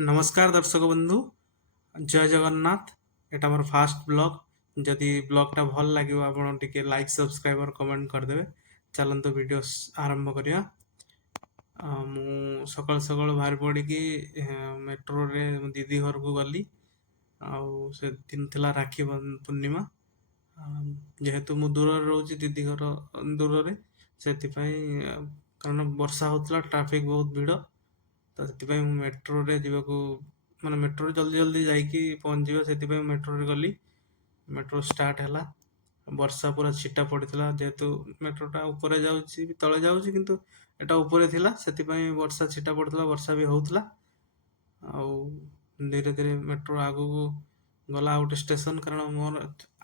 नमस्कार दर्शक बंधु जय जगन्नाथ। एटा मोर फास्ट ब्लॉग। जदि ब्लॉगटा भल लगे आपण टिके लाइक सब्सक्राइब और कमेंट करदेवे। चलंतु वीडियो आरंभ करिया। मु सकाल सकाल बाहर पड़ी मेट्रो रे दीदी घर को गली। से दिन थिला राखी पूर्णिमा। जेहेतु मु दूर रोची दीदी घर दूर रे कारण वर्षा होतला ट्रैफिक बहुत भीड़। तो से मेट्रो रे जीवाकू माने मेट्रो रे जल्दी जल्दी जाइकी पहुंच से मेट्रो रे गली। मेट्रो स्टार्ट है। वर्षा पूरा छिटा पड़ता जेहेतु मेट्रोटा ऊपर जाऊँगी तले जाऊँगी किंतु एटा ऊपर थिला सेतिपई वर्षा छिटा पड़ता वर्षा भी होउतला। आउ धीरे धीरे मेट्रो आगू को गला आउट स्टेशन कारण मोर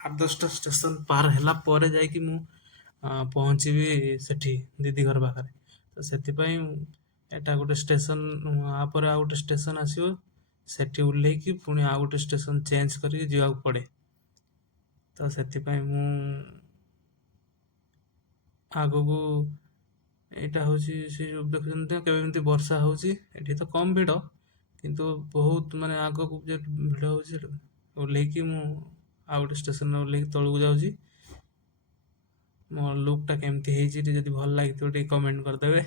8-10टा स्टेशन पार हैला परे जाइकी मु पहुँचीबी सेठी दीदी घर पाखरे। तो सेतिपई एटा गोटे स्टेशन आपर आउ गोटे स्टेशन आसो सेठी उल्लेखी पुणी आउ गोटे स्टेशन चेंज करके जीवाक पड़े। तो सेतिपई मु आगो को एटा होची से जो देखुछन केबेमती वर्षा होची एठी तो कम भीड़ किंतु बहुत माने आगो को जे भीड़ होची उल्लेखी मु आउ गोटे स्टेशन उल्लेखी तळକୁ जाउची। मो लुकटा केमती हेची जदि भल लागितो टे कमेंट करदेवे।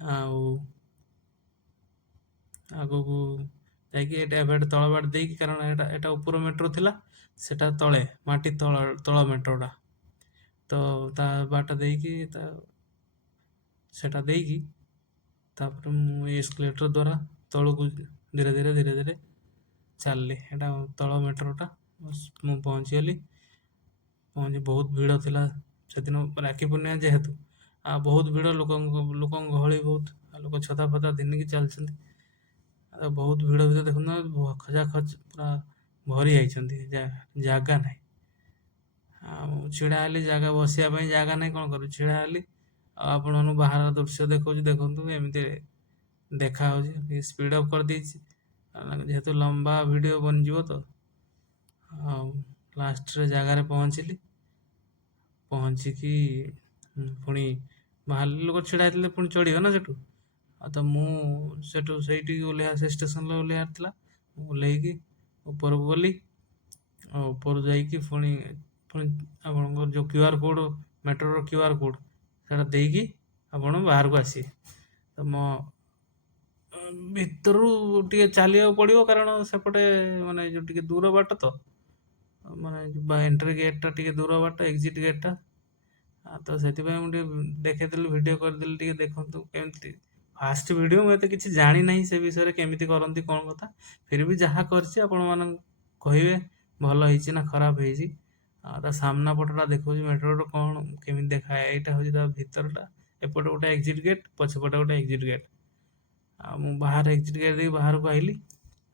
आउ आगो को जाइए एट तल बाट दे कारण एटा ऊपर मेट्रो थिला सेटा तले माटी तल मेट्रोटा। तो ता बाट देकी सेटा देकी तापर मु एस्केलेटर द्वारा तल को धीरे धीरे चलली। एटा तल मेट्रोटा मु पहुँची गली। पहुँची बहुत भीड़ थिला से दिन राखी पूर्णिमा जेहेतु बहुत भीड़ लोक गहली बहुत लोक छता फता दिनकी चलछंती। बहुत भीड़ भीतर देखुन खचा खच पूरा भरी जाइछंती जागा नहीं। छिड़ा हेली जागा बसिया जागा नहीं कौन करूँ छिड़ा हेली। आपण बाहर दृश्य देखो देखु एमती देखा हो स्पीड अप कर दी जेहेतु लंबा वीडियो बन जीवो। तो लास्ट रे जगार पहुँचली पहुँचिकी पुणी बाहर लोक छिड़ा होते पुणी चढ़ीगल ना सेठू। तो मुझे से ओह्लैया से स्टेशन ओह्लैयार था ओह्लैकी ऊपर को गली। ऊपर जाइकी पुणी आप जो QR code metro QR code से देकी आपण बाहर को आसी। तो मो भितर टे चलिया पड़ो कारण सेपटे माने जो टे दूर बाट तो माने एंट्री गेटा टे दूर बाट एग्जिट गेटा। तो से देखेदेली वीडियो करदेली टे देखु केमती फास्ट वीडियो मुझे किसी जानी ना से विषय केमिति करती कौन कथा फिर भी जहाँ करछि आपण मान कहे भल होइछि ना खराब होइछि। सामना पटटा देखो मेट्रो कौन केमी देखा यहाँ हूँ भितरटा एपटे गोटे एग्जिट गेट पछपटे गोटे एग्जिट गेट। बाहर एग्जिट गेट दे बाहर को आइली।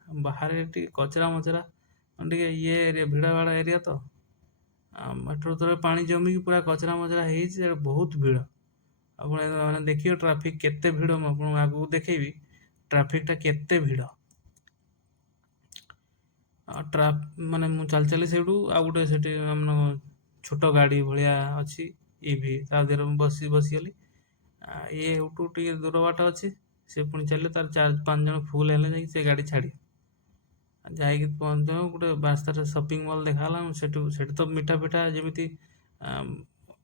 बाहर कचरा मचरा टे ये एरिया भिड़ा भाड़ा एरिया तो मेट्रो तले पानी जमिकी पूरा कचरा मचरा हो बहुत भीड़। आप देखिए ट्रैफिक केते भीड़ मुझे आगू देखेबी ट्रैफिकटा केते भीड़। माने मु चल चली से आ गोटे से छोट गाड़ी भाया अच्छी इवी ता देहर बसी बसीगली। ये उठू टे दूर बाट अच्छी से पुणी चल तार 4-5 जन फुल है से गाड़ी छाड़ी जाइए पहुँच गोटे रास्तार शॉपिंग मॉल देखा से तो मिठा पिठा जमी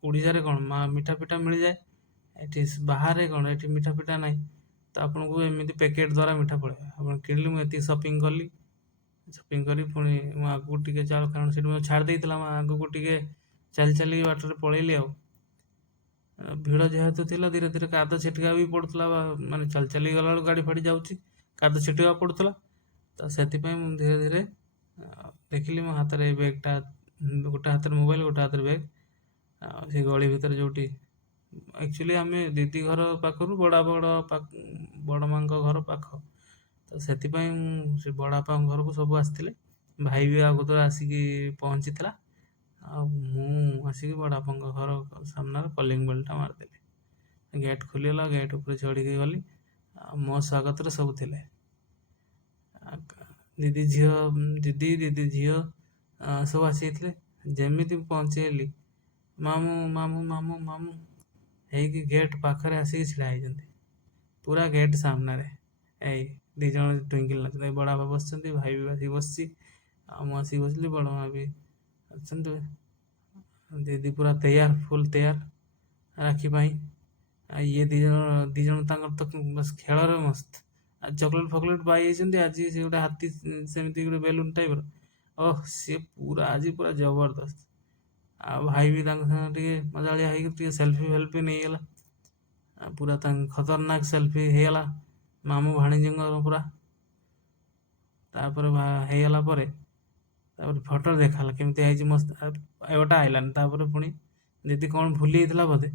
ओडिशा रे कौन मिठा पिठा मिल जाए ये बाहर कौन ये मिठा पिठा ना। तो आपन को एमती पैकेट द्वारा मिठा पड़े आप किणली मुझे शॉपिंग कली शॉपिंग करी पुणी आगू टे चल कारण से छाड़ देता आगू को टे चल चल बाटर पलैली। भीड़ जेहेतु थी धीरे धीरे काद छिटका भी पड़ता माने चल चल गला गाड़ी फाड़ी जाऊँगी काद छिटका पड़ता। तो से धीरे धीरे देखिली मो हाथ में बैगटा गोटे हाथ में मोबाइल गोटे हाथ में बैग से गली भितर जोटी एक्चुअली आम दीदी घर पाखर बड़ माँ घर पाख। तो से बड़ापा घर को सब आसते भाई भी आगुतर आसिकी पहुँची आसिकी बड़ापा घर सामने कलिंग बेलटा मारदेली गेट खोलीगला गेट उपर चढ़ी गली। मो स्वागत सब थे दीदी झील सब आसी जमी पहुँचेली मामू मामू मामू मामू है गेट पाखरे आसिक छिड़ा पूरा गेट सामने ଦି ଜଣ ଟ୍ୱିଙ୍କିଲ୍ ନାଚୁଛନ୍ତି। ବଡ଼ ବାପା ବସିଛନ୍ତି, ଭାଇ ବି ଆସିକି ବସିଛି, ଆଉ ମୁଁ ଆସିକି ବସିଲି, ବଡ଼ ମା ବି ଅଛନ୍ତି। ଦିଦି ପୁରା ତૈୟାର, ଫୁଲ୍ ତୈୟାର ରାକ୍ଷୀ ପାଇଁ। ଆଉ ଇଏ ଦି ଜଣ ତାଙ୍କର ତ ବସ୍ ଖେଳରେ ମସ୍ତ। ଆଉ ଚକୋଲେଟ୍ ଫକୋଲେଟ୍ ପାଇଯାଇଛନ୍ତି। ଆଜି ସେ ଗୋଟେ ହାତୀ ସେମିତି ଗୋଟେ ବେଲୁନ୍ ଟାଇପ୍ର, ଓହ ସିଏ ପୁରା ଆଜି ପୁରା ଜବରଦସ୍ତ। ଆଉ ଭାଇ ବି ତାଙ୍କ ସାଙ୍ଗେ ଟିକେ ମଜାଳିଆ ହେଇକି ଟିକେ ସେଲ୍ଫି ଫେଲ୍ଫି ନେଇଗଲା। ପୁରା ତାଙ୍କ ଖତରନାକ ସେଲ୍ଫି ହେଇଗଲା ମାମୁଁ ଭାଣିଜୀଙ୍କର ପୁରା। ତାପରେ ହେଇଗଲା ପରେ ତାପରେ ଫଟୋ ଦେଖାହେଲା କେମିତି ହେଇଛି ମସ୍ତ। ଏଇଟା ଆଇଲାନି। ତାପରେ ପୁଣି ଦିଦି କ'ଣ ଭୁଲି ଯାଇଥିଲା ବୋଧେ,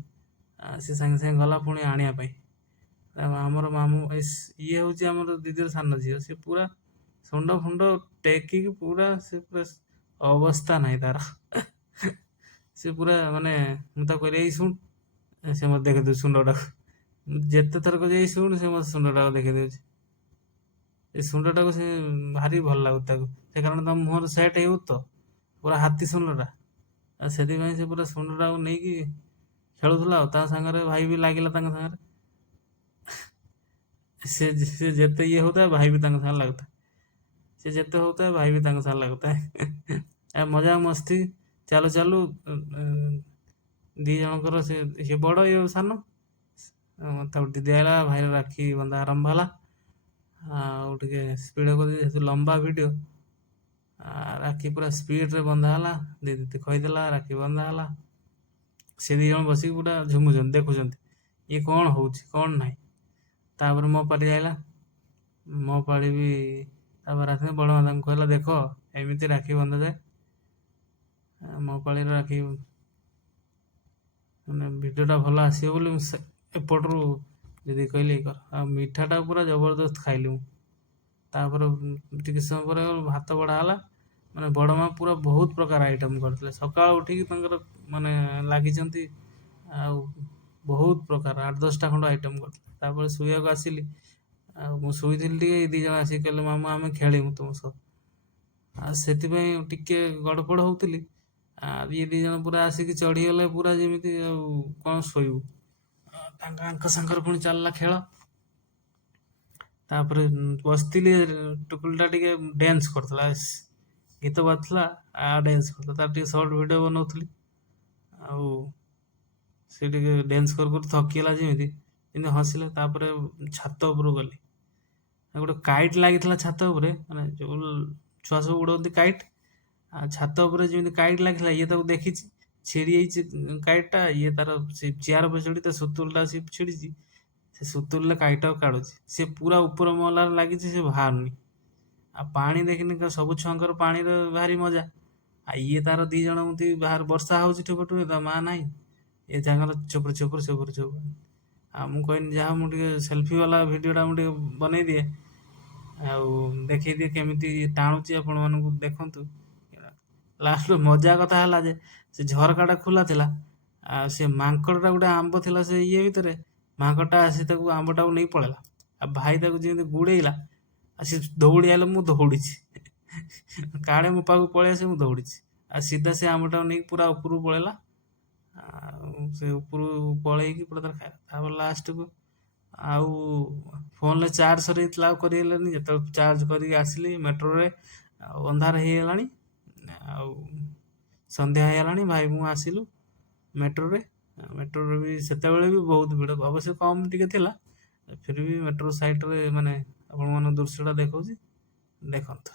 ସେ ସାଙ୍ଗେ ସାଙ୍ଗେ ଗଲା ପୁଣି ଆଣିବା ପାଇଁ। ଆମର ମାମୁଁ ଇଏ ହେଉଛି ଆମର ଦିଦିର ସାନ ଝିଅ। ସେ ପୁରା ସୁଣ୍ଡ ଫୁଣ୍ଡ ଟେକିକି ପୁରା ସେ ପୁରା ଅବସ୍ଥା ନାହିଁ ତାର। ସେ ପୁରା ମାନେ ମୁଁ ତାକୁ କହିଲି ଏଇ ଶୁଣ, ସେ ମୋତେ ଦେଖେଇ ଦେଉଛି ସୁଣ୍ଡଟାକୁ। ଯେତେ ଥର କହୁଛି ଏଇ ଶୁଣ, ସେ ମୋତେ ସୁଣ୍ଡଟାକୁ ଦେଖେଇ ଦେଉଛି। ଏ ସୁଣ୍ଡଟାକୁ ସେ ଭାରି ଭଲ ଲାଗୁଛି ତାକୁ, ସେ କାରଣ ତା ମୁହଁରେ ସେଟ୍ ହେଇଯାଉଛି ତ ପୁରା ହାତୀ ସୁଣ୍ଡଟା। ଆଉ ସେଥିପାଇଁ ସେ ପୁରା ସୁଣ୍ଡଟାକୁ ନେଇକି ଖେଳୁଥିଲା। ଆଉ ତା ସାଙ୍ଗରେ ଭାଇ ବି ଲାଗିଲା ତାଙ୍କ ସାଙ୍ଗରେ। ସେ ଯେତେ ଇଏ ହଉଥାଏ, ଭାଇ ବି ତାଙ୍କ ସାଙ୍ଗରେ ଲାଗୁଥାଏ। ସେ ଯେତେ ହଉଥାଏ, ଭାଇ ବି ତାଙ୍କ ସାଙ୍ଗରେ ଲାଗୁଥାଏ। ମଜା ମସ୍ତି ଚାଲୁ ଚାଲୁ ଦି ଜଣଙ୍କର ସେ ବଡ଼ ଇଏ ସାନ। ତାପରେ ଦିଦି ଆଇଲା, ଭାଇର ରାକ୍ଷୀ ବନ୍ଧା ଆରମ୍ଭ ହେଲା। ଆଉ ଟିକେ ସ୍ପିଡ଼ କରି ଯେହେତୁ ଲମ୍ବା ଭିଡ଼ିଓ, ରାକ୍ଷୀ ପୁରା ସ୍ପିଡ଼ରେ ବନ୍ଧା ହେଲା। ଦିଦି କହିଦେଲା, ରାକ୍ଷୀ ବନ୍ଧା ହେଲା। ସେ ଦି ଜଣ ବସିକି ପୁରା ଝୁମୁଛନ୍ତି, ଦେଖୁଛନ୍ତି ଇଏ କ'ଣ ହେଉଛି କ'ଣ ନାହିଁ। ତାପରେ ମୋ ପାଳି ଆଇଲା। ମୋ ପାଳି ବି ତାପରେ ଆସିଲେ ବଡ଼ ମା ତାଙ୍କୁ କହିଲା, ଦେଖ ଏମିତି ରାକ୍ଷୀ ବନ୍ଧାଯାଏ। ମୋ ପାଳିର ରାକ୍ଷୀ ମାନେ ଭିଡ଼ିଓଟା ଭଲ ଆସିବ ବୋଲି ମୁଁ ଏପଟରୁ ଦିଦି କହିଲି ଇଏ କର। ଆଉ ମିଠାଟା ପୁରା ଜବରଦସ୍ତ ଖାଇଲି ମୁଁ। ତାପରେ ଟିକେ ସମୟ ପରେ ଭାତ ବଢ଼ା ହେଲା। ମାନେ ବଡ଼ ମା ପୁରା ବହୁତ ପ୍ରକାର ଆଇଟମ୍ କରିଥିଲେ। ସକାଳୁ ଉଠିକି ତାଙ୍କର ମାନେ ଲାଗିଛନ୍ତି, ଆଉ ବହୁତ ପ୍ରକାର 8-10ଟା ଖଣ୍ଡ ଆଇଟମ୍ କରିଥିଲେ। ତାପରେ ଶୋଇବାକୁ ଆସିଲି, ଆଉ ମୁଁ ଶୋଇଥିଲି ଟିକେ, ଦି ଜଣ ଆସିକି କହିଲେ ମାମୁଁ ଆମେ ଖେଳିବୁ ତୁମ ସହ। ଆଉ ସେଥିପାଇଁ ଟିକେ ଗଡ଼ପଡ଼ ହଉଥିଲି। ଇଏ ଦି ଜଣ ପୁରା ଆସିକି ଚଢ଼ିଗଲେ ପୁରା ଯେମିତି, ଆଉ କ'ଣ ଶୋଇବୁ। ତାଙ୍କ ସାଙ୍ଗରେ ପୁଣି ଚାଲିଲା ଖେଳ। ତାପରେ ବସିଥିଲି, ଟୁକୁଲଟା ଟିକେ ଡ୍ୟାନ୍ସ କରୁଥିଲା, ଗୀତ ବାଜୁଥିଲା, ଡ୍ୟାନ୍ସ କରୁଥିଲା। ତାର ଟିକେ ସର୍ଟ ଭିଡ଼ିଓ ବନାଉଥିଲି। ଆଉ ସେ ଟିକେ ଡ୍ୟାନ୍ସ କରୁ କରୁ ଥକିଗଲା ଯେମିତି ହସିଲା। ତାପରେ ଛାତ ଉପରକୁ ଗଲି। ଗୋଟେ କାଇଟ୍ ଲାଗିଥିଲା ଛାତ ଉପରେ, ମାନେ ଯେଉଁ ଛୁଆ ସବୁ ଉଡ଼ନ୍ତି କାଇଟ୍। ଆଉ ଛାତ ଉପରେ ଯେମିତି କାଇଟ୍ ଲାଗିଥିଲା, ଇଏ ତାକୁ ଦେଖିଛି ଛିଡ଼ି ଯାଇଛି କାଇଟ୍ଟା। ଇଏ ତାର ସେ ଚେୟାର ଉପରେ ଚଢ଼ି ତା ସୁତୁଲିଟା ସେ ଛିଡ଼ିଛି, ସେ ସୁତୁଲିରେ କାଇଟ୍ଟାକୁ କାଢ଼ୁଛି। ସେ ପୁରା ଉପର ମହଲାରେ ଲାଗିଛି, ସେ ବାହାରୁନି। ଆଉ ପାଣି ଦେଖିନି, ସବୁ ଛୁଆଙ୍କର ପାଣିରେ ଭାରି ମଜା। ଆଉ ଇଏ ତାର ଦି ଜଣ ଏମିତି ବାହାରେ ବର୍ଷା ହେଉଛି ଠୁପେ ଠୁପେ, ତା ମା ନାହିଁ, ଏ ତାଙ୍କର ଚୁପୁର ଚୁପୁର ଚୁପୁର ଚୁପୁର। ଆଉ ମୁଁ କହିନି ଯାହା ମୁଁ ଟିକେ ସେଲ୍ଫି ବାଲା ଭିଡ଼ିଓଟା ମୁଁ ଟିକେ ବନେଇ ଦିଏ, ଆଉ ଦେଖେଇ ଦିଏ କେମିତି ଟାଣୁଛି, ଆପଣମାନଙ୍କୁ ଦେଖନ୍ତୁ। ଲାଷ୍ଟରୁ ମଜା କଥା ହେଲା ଯେ ସେ ଝରକାଟା ଖୋଲା ଥିଲା, ଆଉ ସେ ମାଙ୍କଡ଼ଟା ଗୋଟେ ଆମ୍ବ ଥିଲା ସେ ଇଏ ଭିତରେ, ମାଙ୍କଡ଼ଟା ଆସି ତାକୁ ଆମ୍ବଟାକୁ ନେଇ ପଳେଇଲା। ଆଉ ଭାଇ ତାକୁ ଯେମିତି ଗୋଡ଼େଇଲା, ଆଉ ସେ ଦୌଡ଼ି ଆଇଲା, ମୁଁ ଦୌଡ଼ିଛି। କାଳେ ମୋ ପାଖକୁ ପଳେଇ ଆସେ, ମୁଁ ଦୌଡ଼ିଛି। ଆଉ ସିଧା ସେ ଆମ୍ବଟାକୁ ନେଇକି ପୁରା ଉପରକୁ ପଳେଇଲା। ଆଉ ସେ ଉପରକୁ ପଳେଇକି ପୁରା ତାର ଖାଇଲା। ତାପରେ ଲାଷ୍ଟକୁ ଆଉ ଫୋନ୍ରେ ଚାର୍ଜ ସରିଯାଇଥିଲା, ଆଉ କରିହେଲାନି। ଯେତେବେଳେ ଚାର୍ଜ କରିକି ଆସିଲି ମେଟ୍ରୋରେ, ଆଉ ଅନ୍ଧାର ହେଇଗଲାଣି, ଆଉ ସନ୍ଧ୍ୟା ହେଇଗଲାଣି। ଭାଇ ମୁଁ ଆସିଲୁ ମେଟ୍ରୋରେ। ମେଟ୍ରୋରେ ବି ସେତେବେଳେ ବି ବହୁତ ଭିଡ଼, ଅବଶ୍ୟ କମ୍ ଟିକେ ଥିଲା, ଫିର୍ ବି ମେଟ୍ରୋ ସାଇଟ୍ରେ ମାନେ ଆପଣମାନଙ୍କୁ ଦୃଶ୍ୟଟା ଦେଖାଉଛି, ଦେଖନ୍ତୁ।